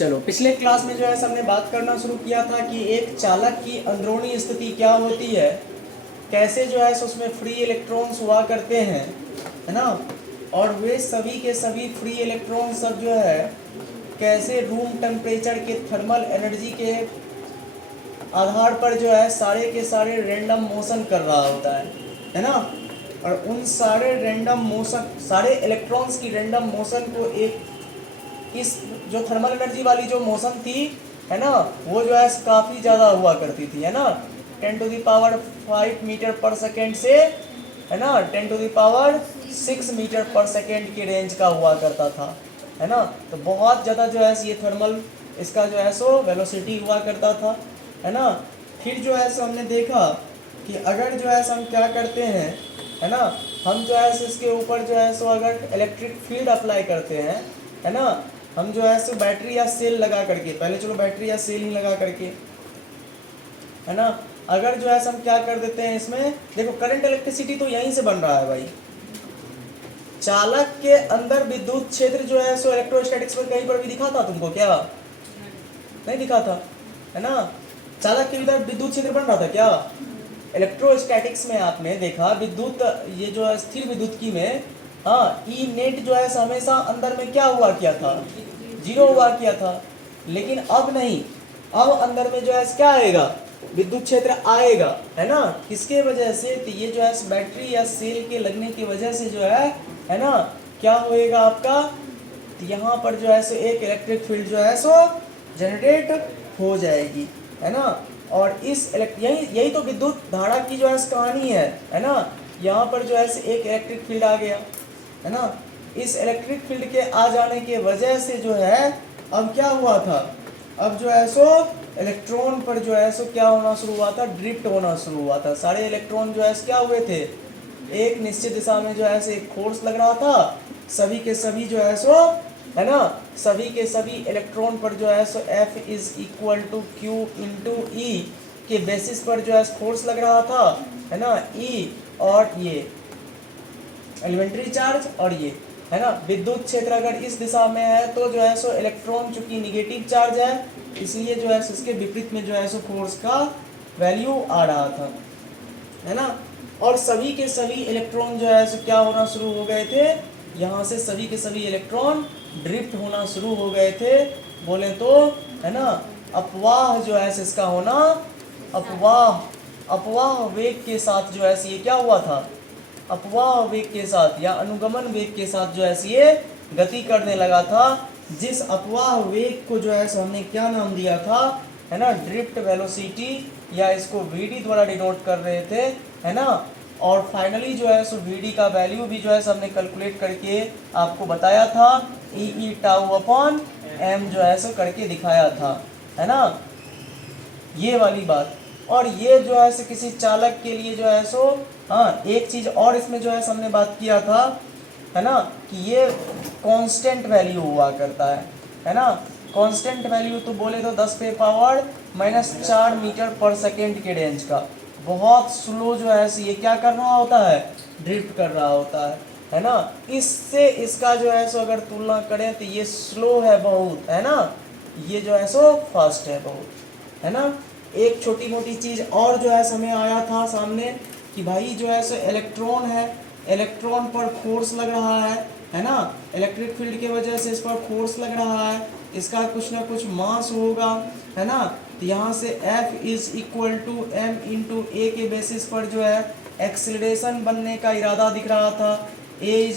चलो पिछले क्लास में जो है हमने बात करना शुरू किया था कि एक चालक की अंदरूनी स्थिति क्या होती है, कैसे जो है उसमें फ्री इलेक्ट्रॉन्स हुआ करते हैं, है ना। और वे सभी के सभी फ्री इलेक्ट्रॉन सब जो है कैसे रूम टेम्परेचर के थर्मल एनर्जी के आधार पर जो है सारे के सारे रैंडम मोशन कर रहा होता है ना। और उन सारे रैंडम मोशन, सारे इलेक्ट्रॉन्स की रैंडम मोशन को एक इस जो थर्मल एनर्जी वाली जो मोशन थी, है ना, वो जो है काफ़ी ज़्यादा हुआ करती थी, है ना। 10⁵ मीटर पर सेकेंड से, है ना, 10⁶ मीटर पर सेकेंड की रेंज का हुआ करता था, है ना। तो बहुत ज़्यादा जो है ये थर्मल इसका जो है सो वेलोसिटी हुआ करता था, है ना। फिर जो है सो हमने देखा कि अगर जो है हम क्या करते हैं, है ना, हम जो है इसके ऊपर जो है सो अगर इलेक्ट्रिक फील्ड अप्लाई करते हैं, है ना, हम जो है सो बैटरी या सेल लगा करके, पहले चलो बैटरी या सेल ही लगा करके, है ना, अगर जो है हम क्या कर देते हैं इसमें, देखो करंट इलेक्ट्रिसिटी तो यहीं से बन रहा है भाई। चालक के अंदर विद्युत क्षेत्र जो है सो इलेक्ट्रोस्टैटिक्स में कहीं पर भी दिखा था तुमको क्या? नहीं दिखा था, है ना। चालक के भीतर विद्युत क्षेत्र बन रहा था क्या? इलेक्ट्रोस्टैटिक्स में आपने देखा विद्युत, ये जो है स्थिर विद्युत्की में, हाँ, ई नेट जो है हमेशा अंदर में क्या हुआ किया था? जीरो हुआ किया था। लेकिन अब नहीं, अब अंदर में जो है क्या आएगा? विद्युत क्षेत्र आएगा, है ना। किसके वजह से? तो ये जो है बैटरी या सेल के लगने की वजह से जो है ना, क्या होएगा आपका, तो यहाँ पर जो है सो एक इलेक्ट्रिक फील्ड जो है सो जनरेट हो जाएगी, है ना। और इस यही तो विद्युत धारा की जो है कहानी है ना। यहाँ पर जो है एक इलेक्ट्रिक फील्ड आ गया, है ना। इस इलेक्ट्रिक फील्ड के आ जाने के वजह से जो है अब क्या हुआ था, अब जो है सो इलेक्ट्रॉन पर जो है सो क्या होना शुरू हुआ था? ड्रिफ्ट होना शुरू हुआ था। सारे इलेक्ट्रॉन जो है क्या हुए थे? एक निश्चित दिशा में जो है एक फोर्स लग रहा था, सभी के सभी जो है सो, है ना, सभी के सभी इलेक्ट्रॉन पर जो है सो F = Q × E के बेसिस पर जो है फोर्स लग रहा था, है ना। E और ये एलिमेंट्री चार्ज और ये, है ना, विद्युत क्षेत्र अगर इस दिशा में है तो जो है सो इलेक्ट्रॉन चूंकि निगेटिव चार्ज है, इसलिए जो है इसके विपरीत में जो है सो फोर्स का वैल्यू आ रहा था, है ना। और सभी के सभी इलेक्ट्रॉन जो है सो क्या होना शुरू हो गए थे, यहाँ से सभी के सभी इलेक्ट्रॉन ड्रिफ्ट होना शुरू हो गए थे, बोले तो, है ना। अपवाह जो है इसका होना, अपवाह वेग के साथ जो है ये क्या हुआ था? अपवाह वेग के साथ या अनुगमन वेग के साथ जो है ये गति करने लगा था, जिस अपवाह वेग को जो है हमने क्या नाम दिया था, है ना, ड्रिफ्ट वेलोसिटी, या इसको Vd द्वारा डिनोट कर रहे थे, है ना। और फाइनली जो है सो Vd का वैल्यू भी जो है हमने कैलकुलेट करके आपको बताया था, E/τ/m जो है सो करके दिखाया था, है ना, ये वाली बात। और ये जो है किसी चालक के लिए जो है सो, हाँ, एक चीज़ और इसमें जो है हमने बात किया था, है ना, कि ये कांस्टेंट वैल्यू हुआ करता है ना। कांस्टेंट वैल्यू तो बोले तो 10⁻⁻⁴ मीटर पर सेकेंड के रेंज का, बहुत स्लो जो है ये क्या कर रहा होता है? ड्रिफ्ट कर रहा होता है ना। इससे इसका जो है सो अगर तुलना करें तो ये स्लो है बहुत, है ना, ये जो है सो फास्ट है बहुत, है ना। एक छोटी मोटी चीज़ और जो है हमें आया था सामने कि भाई जो है सो इलेक्ट्रॉन है, इलेक्ट्रॉन पर फोर्स लग रहा है ना, इलेक्ट्रिक फील्ड की वजह से इस पर फोर्स लग रहा है, इसका कुछ ना कुछ मास होगा, है ना। तो यहाँ से F = m × a के बेसिस पर जो है एक्सीलरेशन बनने का इरादा दिख रहा था। A =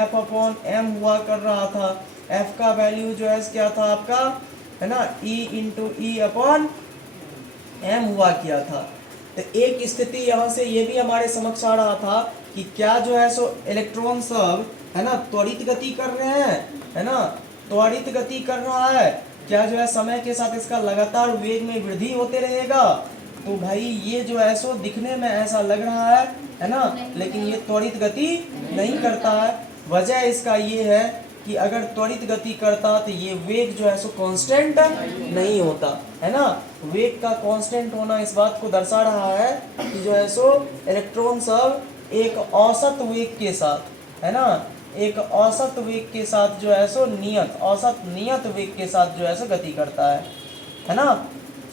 F/m हुआ कर रहा था। F का वैल्यू जो है क्या था आपका, है ना, E × E/m हुआ किया था। तो एक स्थिति यहाँ से ये भी हमारे समक्ष आ रहा था कि क्या जो है सो इलेक्ट्रॉन सब, है ना, त्वरित गति कर रहे हैं, है ना, त्वरित गति कर रहा है, क्या जो है समय के साथ इसका लगातार वेग में वृद्धि होते रहेगा? तो भाई ये जो है सो दिखने में ऐसा लग रहा है ना, लेकिन ये त्वरित गति नहीं करता है। वजह इसका ये है कि अगर त्वरित गति करता तो ये वेग जो है सो कांस्टेंट नहीं होता, है ना। वेग का कांस्टेंट होना इस बात को दर्शा रहा है कि जो है सो इलेक्ट्रॉन सब एक औसत वेग के साथ, है ना, एक औसत वेग के साथ जो है सो औसत नियत वेग के साथ जो है सो गति करता है ना।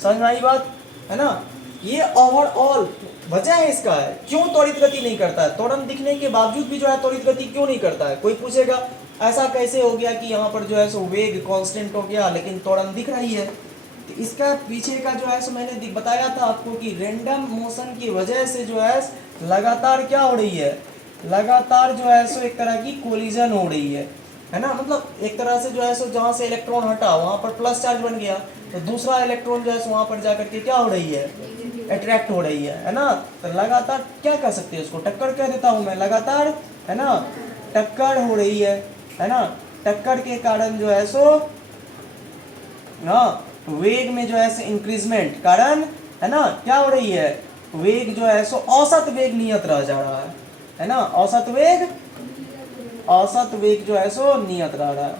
समझ में आई बात, है ना। ये ओवरऑल वजह है इसका है क्यों त्वरित गति नहीं करता है, त्वरण दिखने के बावजूद भी जो है त्वरित गति क्यों नहीं करता है। कोई पूछेगा ऐसा कैसे हो गया कि यहाँ पर जो है सो वेग कांस्टेंट हो गया लेकिन त्वरण दिख रही है। तो इसका पीछे का जो है सो मैंने बताया था आपको कि रैंडम मोशन की वजह से जो है लगातार क्या हो रही है, लगातार जो है सो एक तरह की कोलिजन हो रही है ना। मतलब एक तरह से जो है सो जहाँ से इलेक्ट्रॉन हटा वहाँ पर प्लस चार्ज बन गया, तो दूसरा इलेक्ट्रॉन जो है सो वहाँ पर जाकर के क्या हो रही है, अट्रैक्ट हो रही है ना। तो लगातार क्या कह सकते हैं उसको, टक्कर कह देता हूँ मैं, लगातार है ना टक्कर हो रही है ना। टक्कर के कारण जो है सो वेग में जो है इंक्रीजमेंट कारण है ना क्या हो रही है, वेग जो है सो औसत वेग नियत रह जा रहा है ना। औसत वेग जो है सो नियत रह रहा है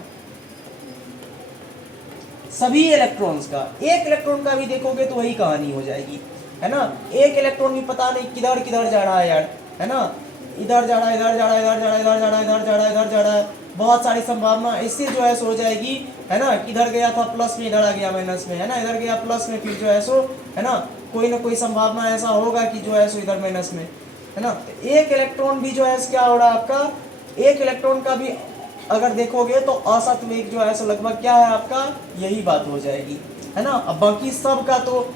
सभी इलेक्ट्रॉन्स का। एक इलेक्ट्रॉन का भी देखोगे तो वही कहानी हो जाएगी, है ना। एक इलेक्ट्रॉन भी पता नहीं किधर किधर जा रहा है यार, है ना। इधर जा रहा है, इधर जा रहा है, इधर जा रहा है, इधर जा रहा है, इधर जा रहा है, इधर जा रहा है। बहुत सारी संभावना इससे जो है सो हो जाएगी, है ना। इधर गया था प्लस में, इधर आ गया माइनस में, है ना। इधर गया प्लस में, फिर जो है सो है ना कोई संभावना ऐसा होगा कि जो है सो इधर माइनस में, है ना। एक इलेक्ट्रॉन भी जो है क्या हो रहा है आपका, एक इलेक्ट्रॉन का भी अगर देखोगे तो औसत वेग जो है सो लगभग क्या है आपका, यही बात हो जाएगी, है ना। अब बाकी सब का तो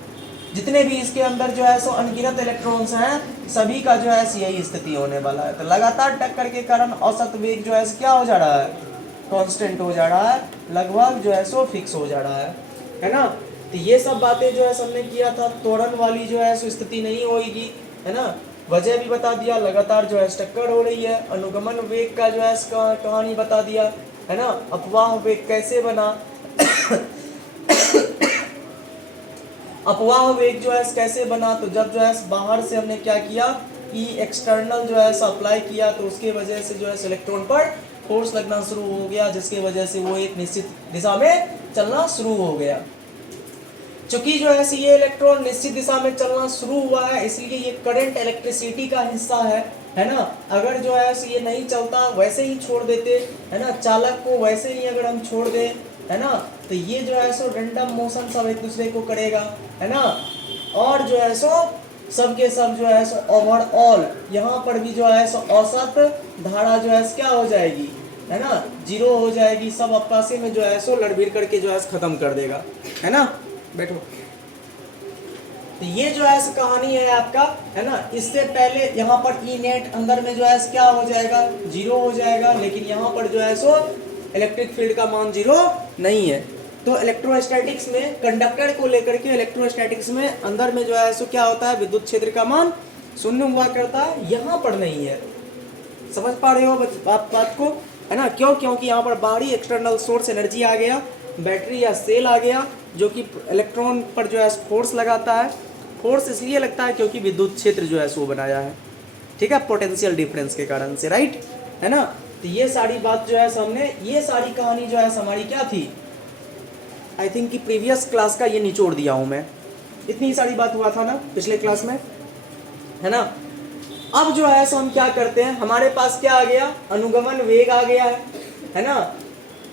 जितने भी इसके अंदर जो है सो अनगिनत इलेक्ट्रॉन्स हैं सभी का जो है यही स्थिति होने वाला है। तो लगातार टक्कर के कारण औसत वेग जो है क्या हो जा रहा है, कांस्टेंट हो जा रहा है, लगभग जो है सो फिक्स हो जा रहा है ना। तो ये सब बातें जो है हमने किया था, त्वरण वाली जो है सो स्थिति नहीं होगी, है ना। वजह भी बता दिया, लगातार जो है टक्कर हो रही है। अनुगमन वेग का जो है कहानी बता दिया, है ना। अपवाह वेग कैसे बना अपवाह वेग जो है कैसे बना, तो जब जो है बाहर से हमने क्या किया कि एक्सटर्नल जो है अप्लाई किया, तो उसके वजह से जो है इलेक्ट्रॉन पर फोर्स लगना शुरू हो गया, जिसकी वजह से वो एक निश्चित दिशा में चलना शुरू हो गया। चूंकि जो है ये इलेक्ट्रॉन निश्चित दिशा में चलना शुरू हुआ है, इसलिए ये करंट इलेक्ट्रिसिटी का हिस्सा है ना। अगर जो है ये नहीं चलता, वैसे ही छोड़ देते, है ना, चालक को वैसे ही अगर हम छोड़ दें, है ना, तो ये जो है सो रैंडम मोशन सब एक दूसरे को करेगा, है ना। और जो है सो सबके सब जो है सो ओवरऑल यहाँ पर भी जो है सो औसत धारा जो है क्या हो जाएगी, है ना, जीरो हो जाएगी। सब आपस में जो है सो लड़बीड़ करके जो है खत्म कर देगा, है ना। बैठो। तो ये जो है कहानी है आपका, है ना। इससे पहले यहाँ पर ई नेट अंदर में जो है क्या हो जाएगा, जीरो हो जाएगा, लेकिन यहाँ पर जो है सो इलेक्ट्रिक फील्ड का मान जीरो नहीं है। तो इलेक्ट्रोस्टैटिक्स में कंडक्टर को लेकर के इलेक्ट्रोस्टैटिक्स में अंदर में जो है सो क्या होता है, विद्युत क्षेत्र का मान शून्य हुआ करता है, यहाँ पर नहीं है। समझ पा रहे हो बात को, है ना। क्यों, क्योंकि यहाँ पर बाहरी एक्सटर्नल सोर्स एनर्जी आ गया, बैटरी या सेल आ गया, जो कि इलेक्ट्रॉन पर जो है फोर्स लगाता है। फोर्स इसलिए लगता है क्योंकि विद्युत क्षेत्र जो है सो बनाया है, ठीक है, पोटेंशियल डिफरेंस के कारण से, राइट, है ना। तो ये सारी बात जो है हमने, ये सारी कहानी जो है हमारी क्या थी, आई थिंक कि प्रीवियस क्लास का ये निचोड़ दिया हूँ मैं। इतनी सारी बात हुआ था ना पिछले क्लास में, है ना। अब जो है हम क्या करते हैं, हमारे पास क्या आ गया, अनुगमन वेग आ गया है ना।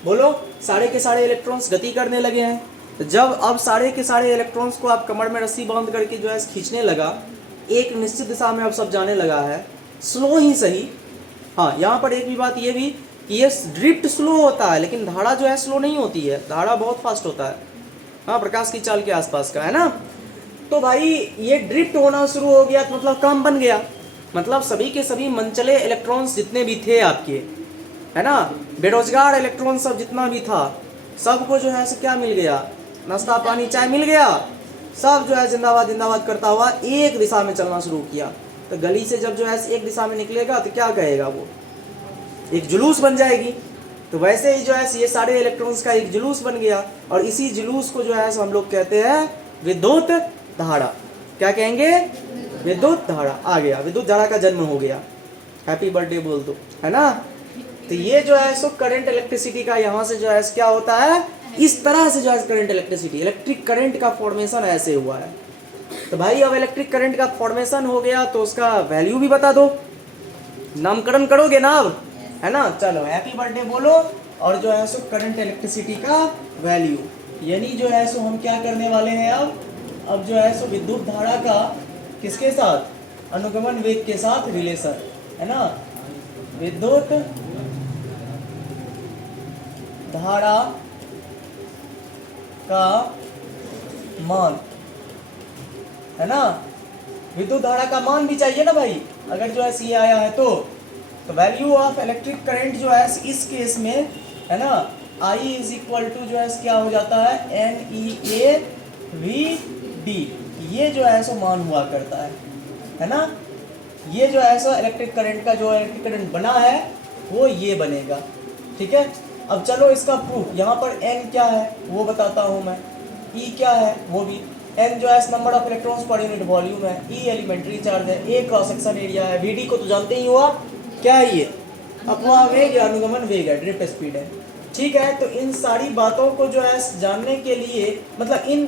बोलो, सारे के सारे इलेक्ट्रॉन्स गति करने लगे हैं। तो जब अब सारे के सारे इलेक्ट्रॉन्स को आप कमर में रस्सी बांध करके जो है खींचने लगा, एक निश्चित दिशा में अब सब जाने लगा है, स्लो ही सही। हाँ, यहाँ पर एक भी बात ये भी कि ये ड्रिफ्ट स्लो होता है, लेकिन धारा जो है स्लो नहीं होती है, धारा बहुत फास्ट होता है, हाँ, प्रकाश की चाल के आसपास का, है ना। तो भाई ये ड्रिफ्ट होना शुरू हो गया, तो मतलब कम बन गया, मतलब सभी के सभी मनचले इलेक्ट्रॉन्स जितने भी थे आपके, है ना, बेरोजगार इलेक्ट्रॉन सब जितना भी था, सबको जो है क्या मिल गया, नाश्ता पानी चाय मिल गया, सब जो है जिंदाबाद जिंदाबाद करता हुआ एक दिशा में चलना शुरू किया। तो गली से जब जो है एक दिशा में निकलेगा तो क्या कहेगा, वो एक जुलूस बन जाएगी। तो वैसे ही जो है ये सारे इलेक्ट्रॉन्स का एक जुलूस बन गया, और इसी जुलूस को जो है हम लोग कहते हैं विद्युत धारा। क्या कहेंगे, विद्युत धारा आ गया, विद्युत धारा का जन्म हो गया। हैप्पी बर्थडे बोल दो, है ना। तो ये जो है सो करंट इलेक्ट्रिसिटी का यहाँ से जो है क्या होता है, इस तरह से जो है करंट इलेक्ट्रिसिटी, इलेक्ट्रिक करंट का फॉर्मेशन ऐसे हुआ है। तो भाई अब इलेक्ट्रिक करंट का फॉर्मेशन हो गया, तो उसका वैल्यू भी बता दो, नामकरण करोगे ना अब, है ना। चलो हैप्पी बर्थडे बोलो, और जो है सो करंट इलेक्ट्रिसिटी का वैल्यू, यानी जो है सो हम क्या करने वाले हैं अब जो है सो विद्युत धारा का किसके साथ, अनुगमन वेग के साथ रिलेशन, है ना। विद्युत धारा का मान, है ना, विद्युत धारा का मान भी चाहिए ना भाई, अगर जो है सी आया है तो वैल्यू ऑफ इलेक्ट्रिक करंट जो है इस केस में, है ना, I इज इक्वल टू जो है क्या हो जाता है NEAVD, ये जो है सो मान हुआ करता है ना। ये जो है सो इलेक्ट्रिक करंट का जो इलेक्ट्रिक करंट बना है वो ये बनेगा, ठीक है। अब चलो इसका प्रूफ, यहाँ पर N क्या है वो बताता हूँ मैं, E क्या है वो भी, N जो है number of electrons per unit volume है, E एलिमेंट्री चार्ज है, A क्रॉस सेक्शन एरिया है, VD को तो जानते ही हो आप, क्या है ये, अपवाह वेग या अनुगमन वेग है, ड्रिफ्ट स्पीड है, ठीक है। तो इन सारी बातों को जो है जानने के लिए, मतलब इन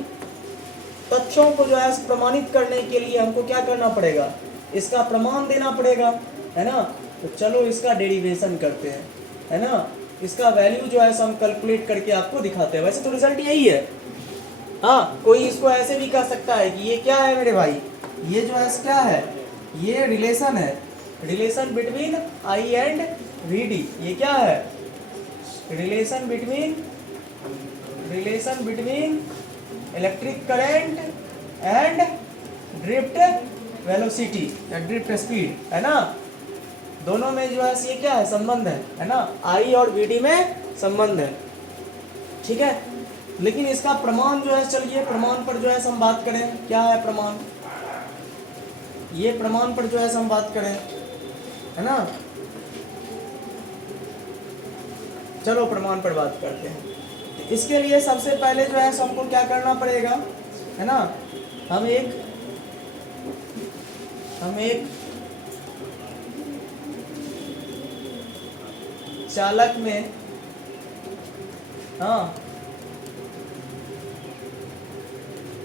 तथ्यों को जो है प्रमाणित करने के लिए हमको क्या करना पड़ेगा, इसका प्रमाण देना पड़ेगा, है ना। तो चलो इसका डेरिवेशन करते हैं, है ना, इसका वैल्यू जो है हम कैलकुलेट करके आपको दिखाते हैं। वैसे तो रिजल्ट यही है, हाँ, कोई इसको ऐसे भी कह सकता है कि ये क्या है मेरे भाई, ये जो है क्या है, ये रिलेशन है, relation between I and VD, ये क्या है, relation between electric current and drift velocity या ड्रिफ्ट स्पीड, है ना। दोनों में जो है ये क्या है, संबंध है ना, I और VD में संबंध है, ठीक है। लेकिन इसका प्रमाण जो है, चलिए प्रमाण पर जो है हम बात करें, क्या है प्रमाण, ये प्रमाण पर जो है हम बात करें, है ना। चलो प्रमाण पर बात करते हैं। इसके लिए सबसे पहले जो है हमको क्या करना पड़ेगा, है ना, हम एक चालक में, हाँ,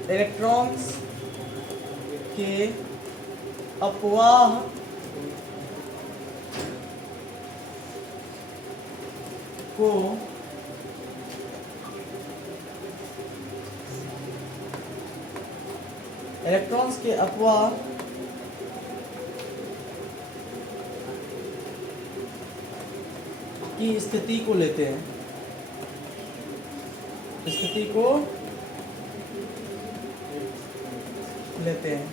इलेक्ट्रॉन्स के अपवाह को इलेक्ट्रॉन्स के अपवाह की स्थिति को लेते हैं, स्थिति को लेते हैं,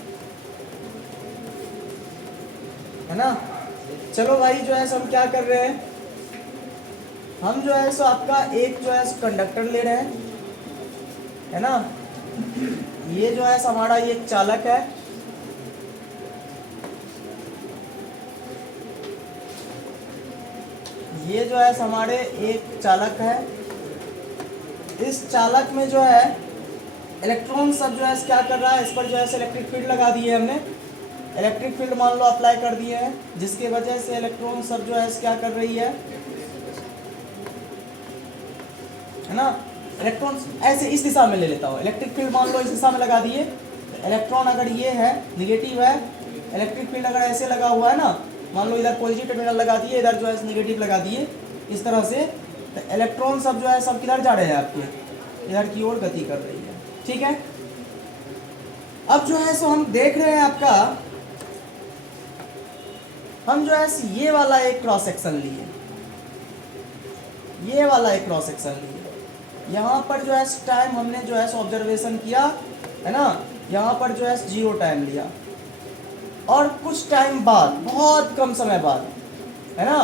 है ना। चलो भाई जो है हम क्या कर रहे हैं, हम जो है सो आपका एक जो है कंडक्टर ले रहे हैं, है ना, ये जो है हमारा ये चालक है, ये जो है हमारे एक चालक है, इस चालक में जो है इलेक्ट्रॉन सब जो है क्या कर रहा है, इस पर जो है इलेक्ट्रिक फील्ड लगा दिए हमने, इलेक्ट्रिक फील्ड मान लो अप्लाई कर दिए हैं, जिसके वजह से इलेक्ट्रॉन सब जो है क्या कर रही है ना। इलेक्ट्रॉन ऐसे इस दिशा में ले लेता हूँ, इलेक्ट्रिक फील्ड मान लो इस दिशा में लगा दिए, इलेक्ट्रॉन अगर ये है निगेटिव है, इलेक्ट्रिक फील्ड अगर ऐसे लगा हुआ है ना, मान लो इधर पॉजिटिव टर्मिनल लगा दिए, इधर जो है निगेटिव लगा दिए, इस तरह से, तो इलेक्ट्रॉन सब जो है सब किधर जा रहे हैं आपके, इधर की ओर गति कर रही है, ठीक है। अब जो है सो हम देख रहे हैं आपका, हम जो है ये वाला एक क्रॉस सेक्शन लिए, ये वाला एक क्रॉस सेक्शन लिए, यहाँ पर जो है टाइम हमने जो है ऑब्जर्वेशन किया, है ना, यहाँ पर जो है 0 टाइम लिया, और कुछ टाइम बाद, बहुत कम समय बाद, है ना,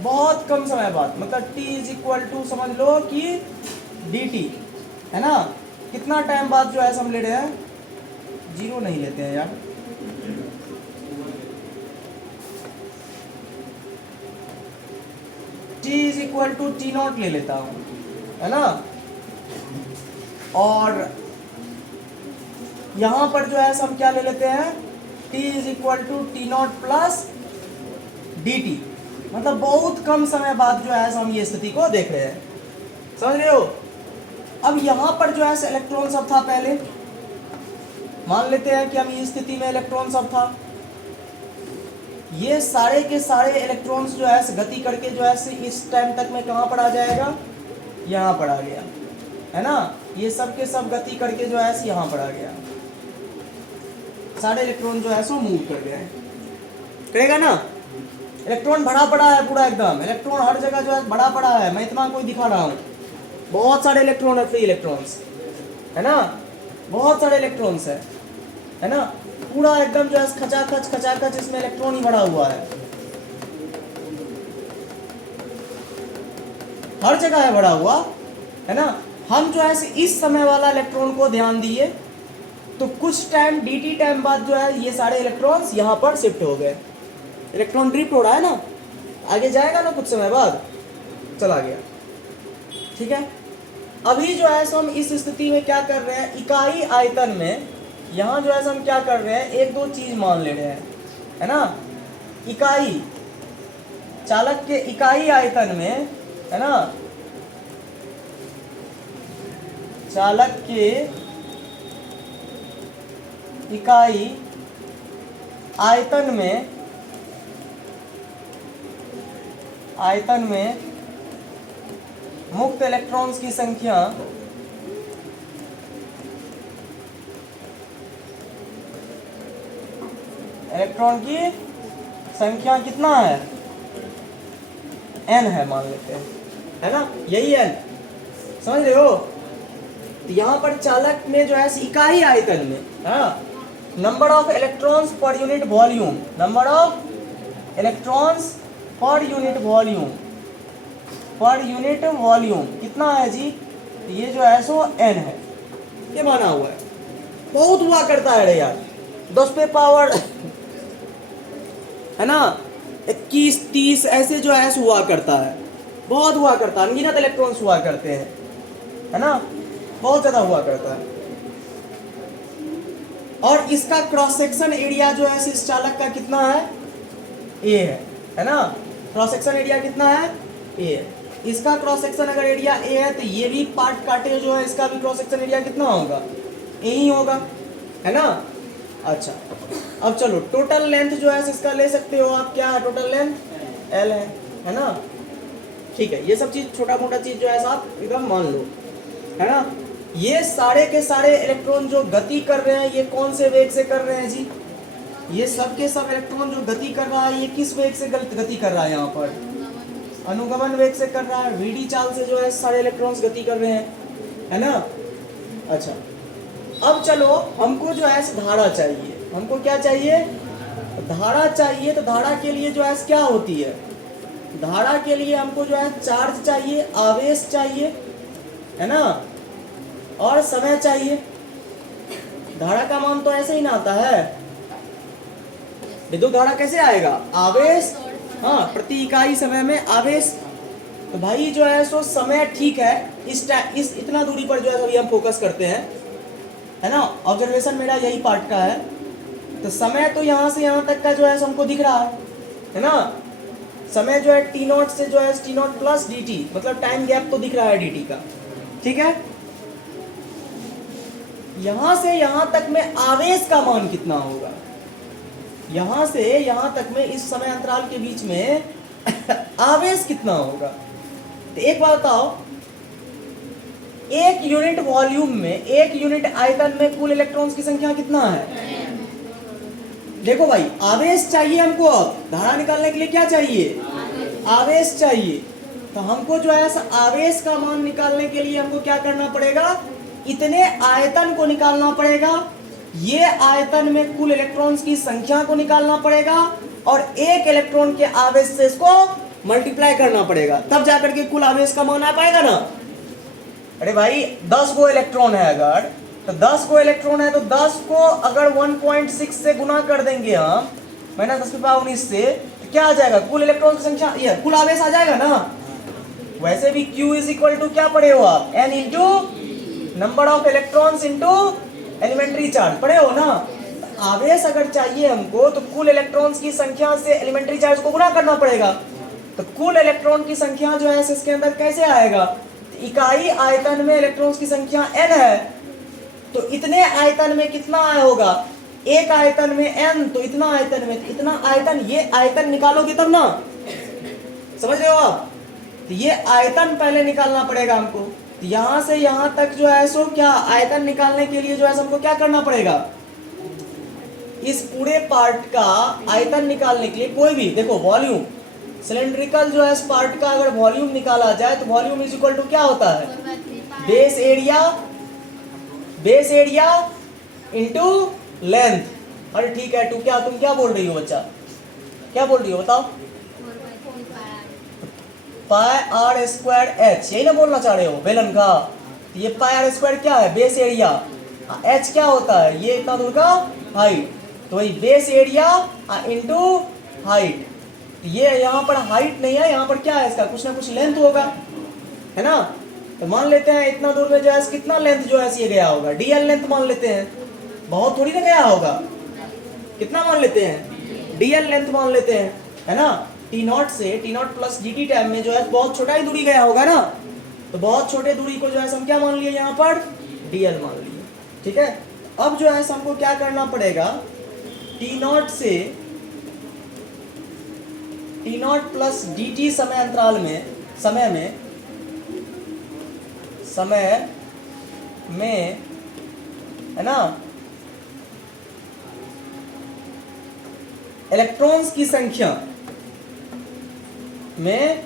बहुत कम समय बाद, मतलब t इज इक्वल टू समझ लो कि dt, है ना, कितना टाइम बाद जो है हम ले रहे हैं, 0 नहीं लेते हैं यार, t is equal to t0 ले लेता हूँ, है ना, और यहां पर जो है हम क्या ले लेते हैं, t is equal to t0 plus dt, मतलब बहुत कम समय बाद जो है हम ये स्थिति को देख रहे हैं, समझ रहे हो। अब यहां पर जो है इलेक्ट्रॉन सब था, पहले मान लेते हैं कि हम इस स्थिति में इलेक्ट्रॉन सब था, ये सारे के सारे इलेक्ट्रॉन्स जो है गति करके जो है इस टाइम तक में कहाँ पर आ जाएगा, यहाँ पर आ गया, है ना। ये सब के सब गति करके जो है यहाँ पर आ गया, सारे इलेक्ट्रॉन जो है सो मूव कर गए, करेगा ना। इलेक्ट्रॉन भरा पड़ा है पूरा एकदम, इलेक्ट्रॉन हर जगह जो है बड़ा पड़ा है, मैं इतना कोई दिखा रहा हूँ, बहुत सारे इलेक्ट्रॉन है, फ्री इलेक्ट्रॉन्स, है ना, बहुत सारे इलेक्ट्रॉन्स है ना, पूरा एकदम जो है खचाखच इसमें इलेक्ट्रॉन ही भरा हुआ है, हर जगह है भरा हुआ, है ना। हम जो है इस समय वाला इलेक्ट्रॉन को ध्यान दिए तो कुछ टाइम dt टाइम बाद जो है ये सारे इलेक्ट्रॉन्स यहाँ पर शिफ्ट हो गए, इलेक्ट्रॉन ड्रिफ्ट हो रहा है ना, आगे जाएगा ना कुछ समय बाद, चला गया, ठीक है। अभी जो है हम इस स्थिति में क्या कर रहे हैं, इकाई आयतन में यहाँ जो है हम क्या कर रहे हैं, एक दो चीज मान ले रहे हैं, है ना। इकाई चालक के इकाई आयतन में, है ना, चालक के इकाई आयतन में मुक्त इलेक्ट्रॉन्स की संख्या इलेक्ट्रॉन की संख्या कितना है, n है मान लेते हैं, है ना, यही n, समझ रहे हो। तो यहाँ पर चालक में जो है इकाई आयतन में, हाँ, number of electrons per unit volume, number of electrons per unit volume कितना है जी, ये जो है सो n है, ये माना हुआ है, बहुत हुआ करता है रे यार, 10 पे पावर है ना 21 30 ऐसे जो है हुआ करता है, बहुत हुआ करता है, अनगिनत इलेक्ट्रॉन्स हुआ करते हैं, है ना, बहुत ज़्यादा हुआ करता है। और इसका क्रॉस सेक्शन एरिया जो है इस चालक का कितना है, ए है ना, क्रॉस सेक्शन एरिया कितना है, ए है। इसका क्रॉस सेक्शन अगर एरिया ए है तो ये भी पार्ट काटे जो है इसका भी क्रॉस सेक्शन एरिया कितना होगा, ए ही होगा, है ना। अच्छा, अब चलो टोटल लेंथ जो है इसका ले सकते हो आप, क्या है टोटल लेंथ, एल है ना, ठीक है। ये सब चीज छोटा मोटा चीज जो है आप एकदम मान लो, है ना। ये सारे के सारे इलेक्ट्रॉन जो गति कर रहे हैं ये कौन से वेग से कर रहे हैं जी, ये सब के सब इलेक्ट्रॉन जो गति कर रहा है ये किस वेग से गति कर रहा है, यहाँ पर अनुगमन वेग से कर रहा है, वीडी चाल से जो है सारे इलेक्ट्रॉन्स गति कर रहे हैं, है ना। अच्छा, अब चलो हमको जो है धारा चाहिए, हमको क्या चाहिए, धारा चाहिए। तो धारा के लिए जो है क्या होती है, धारा के लिए हमको जो है चार्ज चाहिए, आवेश चाहिए, है ना, और समय चाहिए। धारा का मान तो ऐसे ही ना आता है, विद्युत धारा कैसे आएगा, आवेश, हाँ, प्रति इकाई समय में आवेश। तो भाई जो है सो समय ठीक है, इस इतना दूरी पर जो है अभी हम फोकस करते हैं, है ना, ऑब्जर्वेशन मेरा यही पार्ट का है। तो समय तो यहाँ से यहाँ तक का जो है हमको दिख रहा है ना, समय जो है टी नॉट से जो है T naught plus D T, मतलब टाइम गैप तो दिख रहा है डी टी का, ठीक है। यहाँ से यहाँ तक में आवेश का मान कितना होगा, यहाँ से यहाँ तक में इस समय अंतराल के बीच में आवेश कितना होगा। तो एक बात बताओ, एक यूनिट वॉल्यूम में, एक यूनिट आयतन में कुल इलेक्ट्रॉन्स की संख्या कितना है। देखो भाई, आवेश चाहिए हमको, अब धारा निकालने के लिए क्या चाहिए, आवेश चाहिए। तो हमको जो है आवेश का मान निकालने के लिए हमको क्या करना पड़ेगा, इतने आयतन को निकालना पड़ेगा, ये आयतन में कुल इलेक्ट्रॉन्स की संख्या को निकालना पड़ेगा, और एक इलेक्ट्रॉन के आवेश से इसको मल्टीप्लाई करना पड़ेगा, तब जाकर के कुल आवेश का मान आ पाएगा ना। अरे भाई 10 गो इलेक्ट्रॉन है, अगर तो 10 गो इलेक्ट्रॉन है तो 10 को अगर 1.6 से गुना कर देंगे हम, माइनस 10⁻19 से, तो क्या आ जाएगा, कुल इलेक्ट्रॉन की संख्या, ये कुल आवेश आ जाएगा ना। वैसे भी Q इज इक्वल टू क्या पढ़े हो आप, N into number of electrons into elementary charge पढ़े हो ना। आवेश अगर चाहिए हमको तो कुल इलेक्ट्रॉन्स की संख्या से एलिमेंट्री चार्ज को गुणा करना पड़ेगा। तो कुल इलेक्ट्रॉन की संख्या जो है इसके अंदर कैसे आएगा, इकाई आयतन में इलेक्ट्रॉन्स की संख्या n है, तो इतने आयतन में कितना होगा, एक आयतन में n, तो इतना आयतन में इतना आयतन, ये आयतन निकालोगे तब ना, समझ रहे हो आप? तो ये आयतन पहले निकालना पड़ेगा हमको। तो यहां से यहां तक जो है सो क्या आयतन निकालने के लिए जो है हमको क्या करना पड़ेगा, इस पूरे पार्ट का आयतन निकालने के लिए कोई भी देखो वॉल्यूम, सिलेंड्रिकल जो है इस पार्ट का अगर वॉल्यूम निकाला जाए तो वॉल्यूम इज इक्वल टू क्या होता है, बेस एरिया इनटू लेंथ। अरे ठीक है, क्या तुम क्या बोल रही हो बच्चा, क्या बोल रही हो बताओ? पाई आर स्क्वायर एच, यही ना बोलना चाह रहे हो बेलन का? ये पाई आर स्क्वायर क्या है, बेस एरिया, एच क्या होता है, ये इतना दूर का हाइट, तो वही बेस एरिया इनटू हाइट। ये यहाँ पर हाइट नहीं है, यहाँ पर क्या है इसका कुछ ना कुछ लेंथ होगा, है ना? तो मान लेते हैं इतना दूर में जो है कितना लेंथ जो है ये गया होगा, डीएल लेंथ मान लेते हैं, बहुत थोड़ी ना गया होगा, कितना मान लेते हैं, डीएल लेंथ मान लेते हैं, है ना? टी नॉट से T naught plus D T time में जो है बहुत छोटा ही दूरी गया होगा ना, तो बहुत छोटे दूरी को जो है हम क्या मान लिए यहाँ पर, डीएल मान लिए, ठीक है? अब जो है हमको क्या करना पड़ेगा, टी नॉट से T naught plus D T समय अंतराल में है ना, इलेक्ट्रॉन्स की संख्या में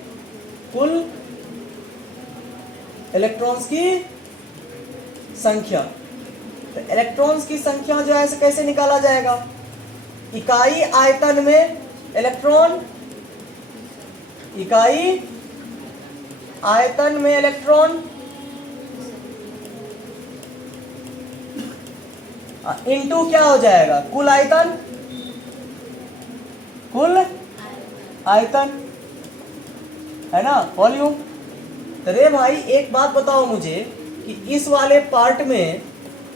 कुल इलेक्ट्रॉन्स की संख्या, तो इलेक्ट्रॉन्स की संख्या जो है कैसे निकाला जाएगा, इकाई आयतन में इलेक्ट्रॉन, इकाई आयतन में इलेक्ट्रॉन इनटू क्या हो जाएगा, कुल आयतन, है ना, वॉल्यूम। तो रे भाई एक बात बताओ मुझे कि इस वाले पार्ट में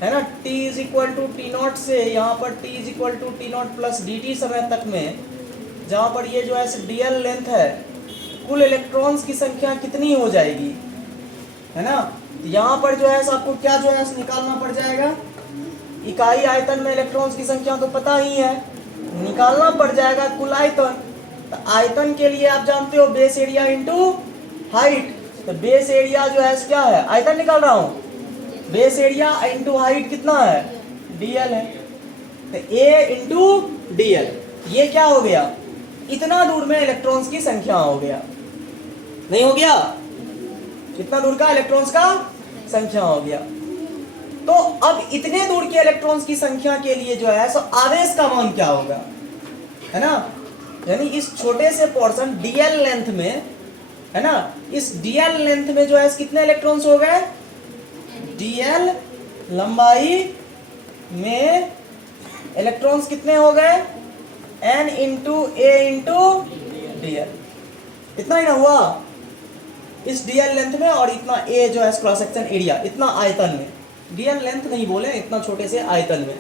है ना, t is equal to T naught से यहाँ पर t is equal to T naught plus D T समय तक में, जहाँ पर ये जो है डीएल लेंथ है, कुल इलेक्ट्रॉन्स की संख्या कितनी हो जाएगी, है ना? तो यहाँ पर जो है आपको क्या जो है निकालना पड़ जाएगा, इकाई आयतन में इलेक्ट्रॉन्स की संख्या तो पता ही है, निकालना पड़ जाएगा कुल आयतन। तो आयतन के लिए आप जानते हो बेस एरिया इनटू हाइट, तो बेस एरिया जो है क्या है, आयतन निकाल रहा हूँ, बेस एरिया इनटू हाइट कितना है, डीएल है, तो ए इनटू डीएल, ये क्या हो गया, इतना दूर में इलेक्ट्रॉन्स की संख्या हो गया, नहीं हो गया, कितना दूर का इलेक्ट्रॉन्स का संख्या हो गया। तो अब इतने दूर के इलेक्ट्रॉन्स की संख्या के लिए जो है सो आवेश का मान क्या होगा, है ना? यानी इस छोटे से पोर्शन डीएल लेंथ में, है ना, इस डीएल लेंथ में जो है कितने इलेक्ट्रॉन्स हो गए, डीएल लंबाई में इलेक्ट्रॉन्स कितने हो गए, एन इंटू ए इंटू डीएल, इतना ही ना हुआ इस डीएल लेंथ में, और इतना ए जो है क्रॉस सेक्शन एरिया, इतना आयतन में, डीएल लेंथ नहीं बोले, इतना छोटे से आयतन में,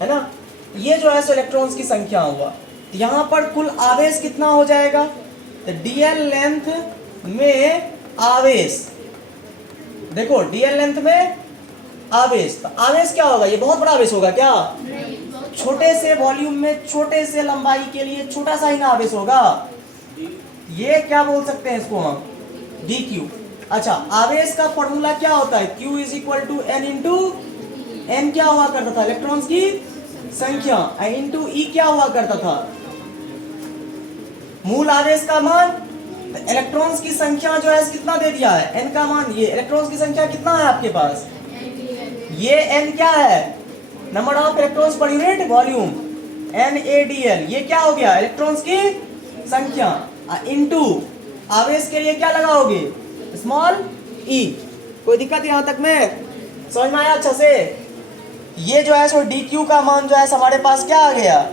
है ना? ये जो है सो इलेक्ट्रॉन्स की संख्या हुआ। यहाँ पर कुल आवेश कितना हो जाएगा, तो डीएल लेंथ में आवेश, देखो डीएल लेंथ में आवेश, तो आवेश क्या होगा, ये बहुत बड़ा आवेश होगा क्या, छोटे से वॉल्यूम में छोटे से लंबाई के लिए छोटा सा ही ना आवेश होगा, ये क्या बोल सकते हैं इसको हम, डी क्यू। अच्छा, आवेश का फॉर्मूला क्या होता है, Q is equal to N into, N क्या हुआ करता था, इलेक्ट्रॉन्स की संख्या, इंटू ई क्या हुआ करता था, मूल आवेश का मान। तो इलेक्ट्रॉन्स की संख्या जो है कितना दे दिया है, एन का मान, ये इलेक्ट्रॉन्स की संख्या कितना है आपके पास, ये एन क्या है, number of electrons per unit volume, NaDl, ये क्या हो गया, इलेक्ट्रॉन्स की संख्या, इनटू आवेश के लिए क्या लगाओगे, स्मॉल ई। कोई दिक्कत यहाँ तक में समझ में आया अच्छे से? ये जो है सो डी क्यू का मान जो है हमारे पास क्या आ गया,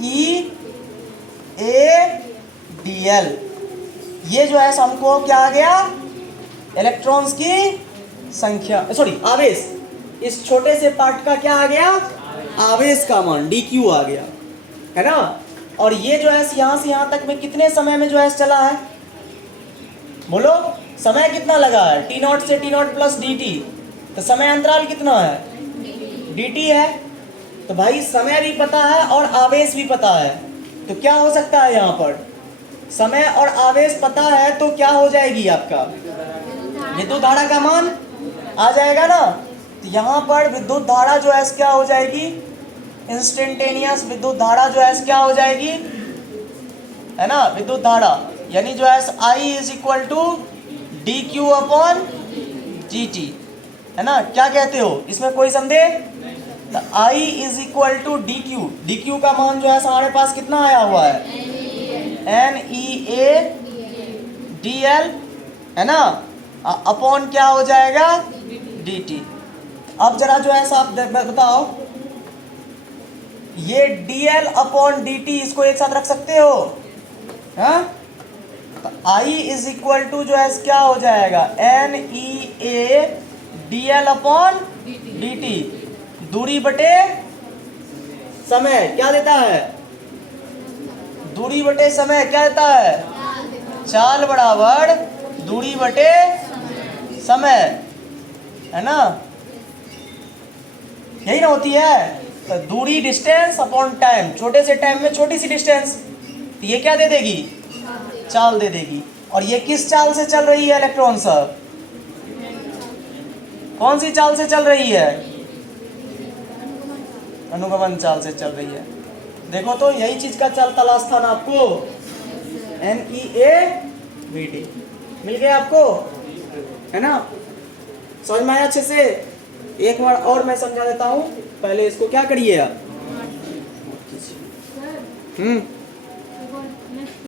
NeADl, ये जो है हमको क्या आ गया, इलेक्ट्रॉन्स की संख्या, सॉरी आवेश, इस छोटे से पार्ट का क्या आ गया, आवेश का मान डी क्यू आ गया, है ना? और ये जो है यहाँ से यहाँ तक में कितने समय में जो है चला है, बोलो समय कितना लगा है, टी नॉट से T naught plus D T, तो समय अंतराल कितना है, डी टी है, तो भाई समय भी पता है और आवेश भी पता है, तो क्या हो सकता है यहाँ पर, समय और आवेश पता है तो क्या हो जाएगी आपका विद्युत धारा का मान आ जाएगा ना। तो यहाँ पर विद्युत धारा जो है क्या हो जाएगी, इंस्टेंटेनियस विद्युत धारा जो है क्या हो जाएगी, है ना, विद्युत धारा यानी जो है I is equal to D Q upon G T, है ना। क्या कहते हो, इसमें कोई संदेह, तो I is equal to D Q, D Q का मान जो है हमारे पास कितना आया हुआ है, N E A D L, है ना, अपॉन क्या हो जाएगा डी टी। अब जरा जो है आप बताओ, ये D L upon D T इसको एक साथ रख सकते हो, हाँ, तो आई इज इक्वल टू जो है क्या हो जाएगा, N E A D L upon D T, दूरी बटे समय क्या देता है, दूरी बटे समय क्या देता है, चाल बराबर दूरी बटे समय, है ना, यही ना होती है। तो दूरी डिस्टेंस अपॉन टाइम, छोटे से टाइम में छोटी सी डिस्टेंस, तो ये क्या दे देगी, चाल दे देगी। और ये किस चाल से चल रही है इलेक्ट्रॉन सब, कौन सी चाल से चल रही है, अनुगमन चाल से चल रही है। देखो तो यही चीज का चाल तलाश था ना आपको, N E A V T मिल गया आपको, है ना, समझ में आया अच्छे से। एक बार और मैं समझा देता हूं, पहले इसको क्या करिए आप,